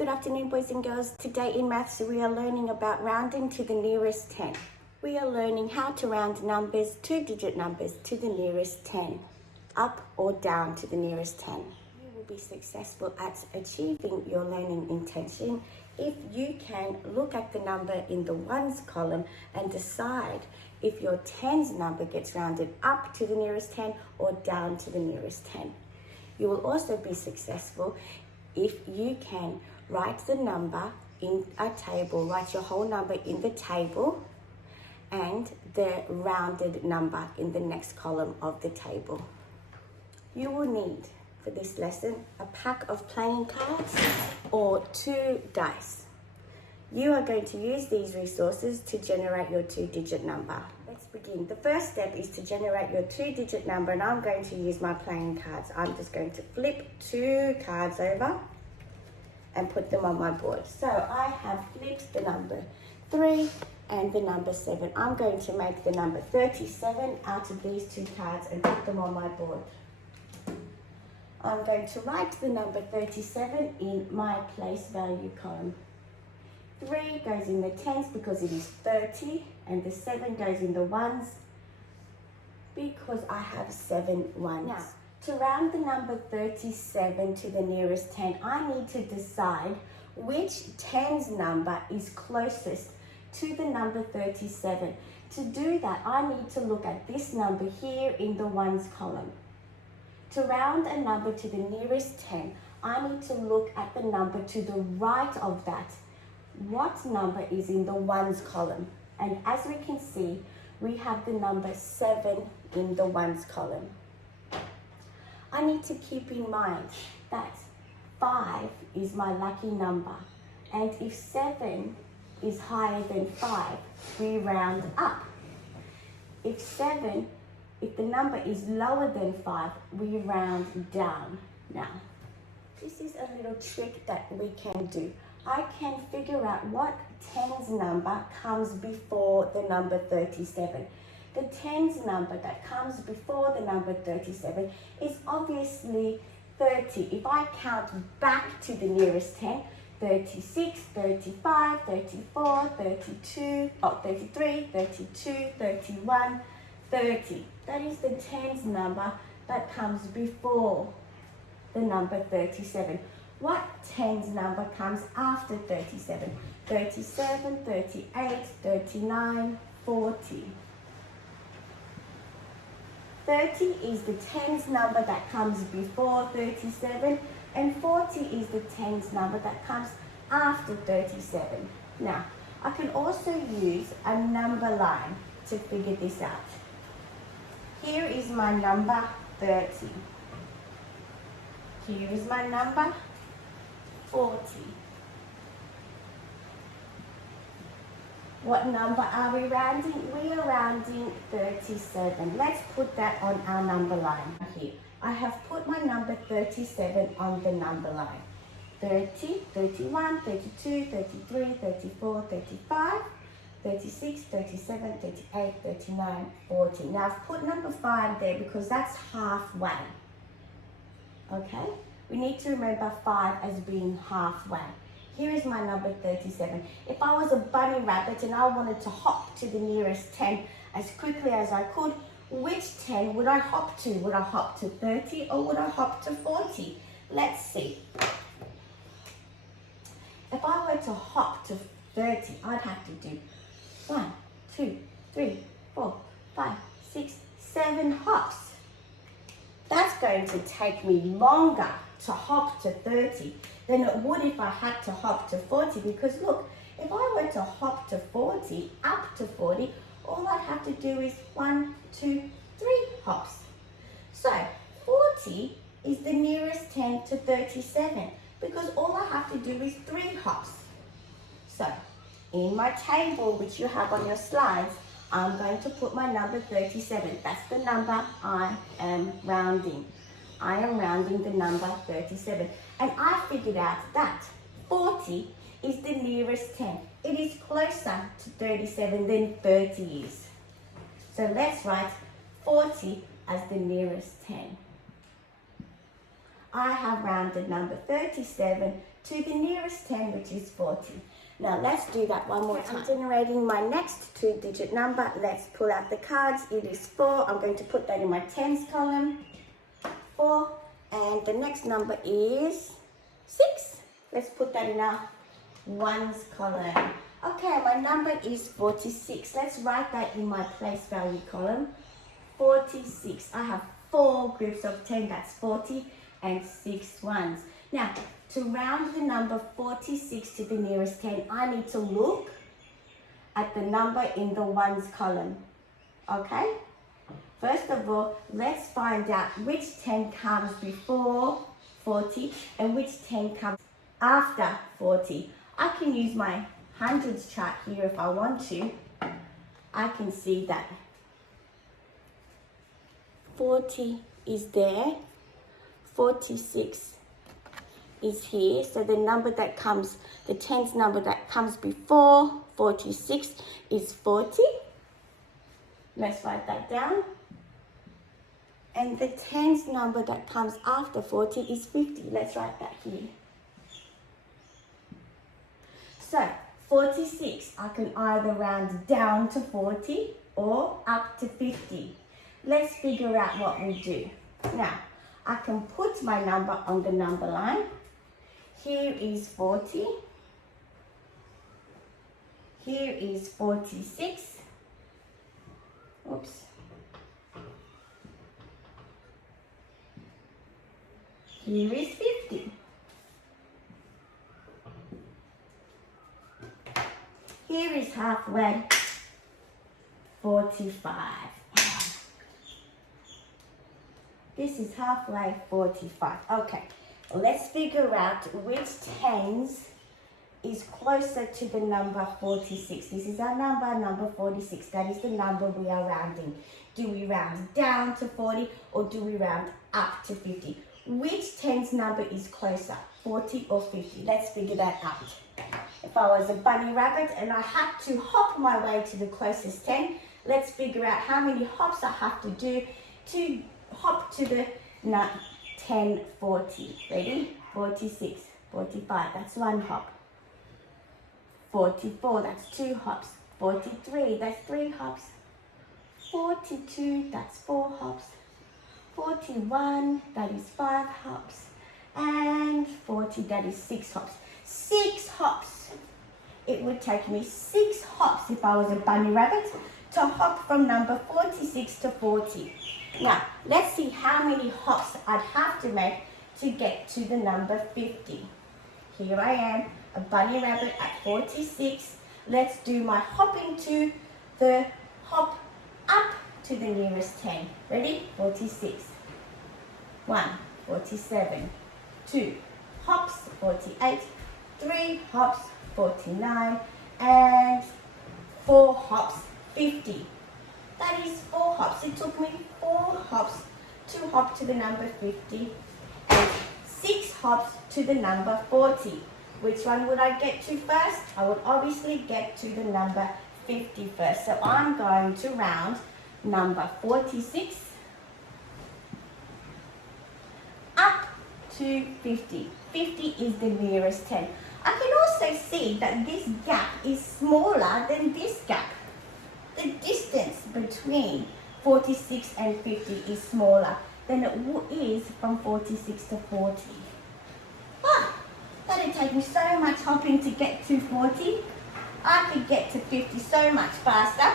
Good afternoon, boys and girls. Today in maths, we are learning about rounding to the nearest 10. We are learning how to round numbers, two-digit numbers, to the nearest 10, up or down to the nearest 10. You will be successful at achieving your learning intention if you can look at the number in the ones column and decide if your tens number gets rounded up to the nearest 10 or down to the nearest 10. You will also be successful if you can write the number in a table, write your whole number in the table and the rounded number in the next column of the table. You will need, for this lesson, a pack of playing cards or 2 dice. You are going to use these resources to generate your two-digit number. Let's begin. The first step is to generate your two-digit number, and I'm going to use my playing cards. I'm just going to flip 2 cards over and put them on my board. So I have flipped the number 3 and the number 7. I'm going to make the number 37 out of these 2 cards and put them on my board. I'm going to write the number 37 in my place value column. 3 goes in the tens because it is 30, and the 7 goes in the ones because I have 7 ones. Now, to round the number 37 to the nearest 10, I need to decide which tens number is closest to the number 37. To do that, I need to look at this number here in the ones column. To round a number to the nearest 10, I need to look at the number to the right of that. What number is in the ones column? And as we can see, we have the number 7 in the ones column. I need to keep in mind that 5 is my lucky number, and if 7 is higher than 5, we round up. If the number is lower than 5, we round down. Now, this is a little trick that we can do. I can figure out what tens number comes before the number 37. The tens number that comes before the number 37 is obviously 30. If I count back to the nearest 10, 36, 35, 34, 32, 33, 32, 31, 30. That is the tens number that comes before the number 37. What tens number comes after 37? 37, 38, 39, 40. 30 is the tens number that comes before 37, and 40 is the tens number that comes after 37. Now, I can also use a number line to figure this out. Here is my number 30. Here is my number 40. What number are we rounding? We are rounding 37. Let's put that on our number line here. I have put my number 37 on the number line. 30, 31, 32, 33, 34, 35, 36, 37, 38, 39, 40. Now I've put number 5 there because that's halfway. Okay? We need to remember 5 as being halfway. Here is my number 37. If I was a bunny rabbit and I wanted to hop to the nearest 10 as quickly as I could, which 10 would I hop to? Would I hop to 30 or would I hop to 40? Let's see. If I were to hop to 30, I'd have to do 1, 2, 3, 4, 5, 6, 7 hops. That's going to take me longer to hop to 30 than it would if I had to hop to 40, because look, if I were to hop to 40, up to 40, all I'd have to do is 1, 2, 3 hops. So 40 is the nearest 10 to 37 because all I have to do is 3 hops. So in my table, which you have on your slides, I'm going to put my number 37. That's the number I am rounding. I am rounding the number 37. And I figured out that 40 is the nearest 10. It is closer to 37 than 30 is. So let's write 40 as the nearest 10. I have rounded number 37 to the nearest 10, which is 40. Now let's do that one more time. I'm generating my next 2-digit number. Let's pull out the cards. It is 4. I'm going to put that in my tens column. 4. And the next number is 6. Let's put that in our ones column. Okay, my number is 46. Let's write that in my place value column. 46. I have 4 groups of 10. That's 40 and 6 ones. Now, to round the number 46 to the nearest 10, I need to look at the number in the ones column. Okay? First of all, let's find out which 10 comes before 40 and which 10 comes after 40. I can use my hundreds chart here if I want to. I can see that 40 is there, 46 is here, so the number that comes, the tens number that comes before 46 is 40. Let's write that down. And the tens number that comes after 40 is 50. Let's write that here. So 46, I can either round down to 40 or up to 50. Let's figure out what we do. Now, I can put my number on the number line. Here is 40. Here is 46. Oops. Here is 50. Here is halfway, 45. This is halfway, 45. Okay, let's figure out which tens is closer to the number 46. This is our number 46. That is the number we are rounding. Do we round down to 40 or do we round up to 50? Which tens number is closer, 40 or 50? Let's figure that out. If I was a bunny rabbit and I had to hop my way to the closest 10, let's figure out how many hops I have to do to hop to the 10, 40. Ready? 46, 45, that's 1 hop. 44, that's 2 hops. 43, that's 3 hops. 42, that's 4 hops. 41, that is 5 hops. And 40, that is 6 hops. 6 hops. It would take me 6 hops if I was a bunny rabbit to hop from number 46 to 40. Now, let's see how many hops I'd have to make to get to the number 50. Here I am, a bunny rabbit at 46. Let's do my hopping to the hop up to the nearest 10. Ready? 46. 1, 47. 2 hops, 48. 3 hops, 49. And 4 hops, 50. That is 4 hops. It took me 4 hops to hop to the number 50 and 6 hops to the number 40. Which one would I get to first? I would obviously get to the number 50 first. So I'm going to round number 46 up to 50. 50 is the nearest 10. I can also see that this gap is smaller than this gap. The distance between 46 and 50 is smaller than it is from 46 to 40. Ah, that'd take me so much hopping to get to 40. I could get to 50 so much faster.